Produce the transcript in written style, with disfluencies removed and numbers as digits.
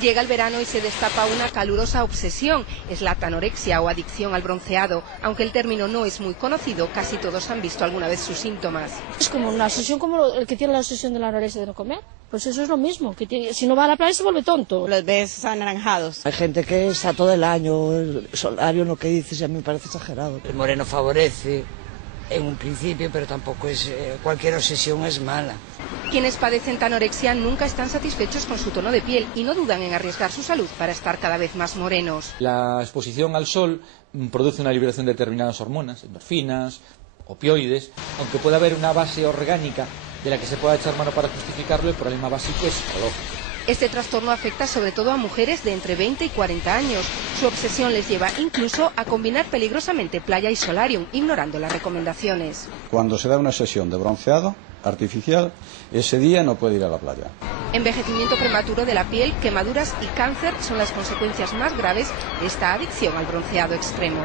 Llega el verano y se destapa una calurosa obsesión. Es la anorexia o adicción al bronceado. Aunque el término no es muy conocido, casi todos han visto alguna vez sus síntomas. Es como una obsesión, como el que tiene la obsesión de la anorexia de no comer. Pues eso es lo mismo, si no va a la playa se vuelve tonto. Los ves anaranjados. Hay gente que está todo el año, el solario, lo que dices, a mí me parece exagerado. El moreno favorece en un principio, pero tampoco es cualquier obsesión es mala. Quienes padecen anorexia nunca están satisfechos con su tono de piel y no dudan en arriesgar su salud para estar cada vez más morenos. La exposición al sol produce una liberación de determinadas hormonas, endorfinas, opioides, aunque pueda haber una base orgánica de la que se pueda echar mano para justificarlo, el problema básico es psicológico. Este trastorno afecta sobre todo a mujeres de entre 20 y 40 años. Su obsesión les lleva incluso a combinar peligrosamente playa y solarium, ignorando las recomendaciones. Cuando se da una sesión de bronceado artificial, ese día no puede ir a la playa. Envejecimiento prematuro de la piel, quemaduras y cáncer son las consecuencias más graves de esta adicción al bronceado extremo.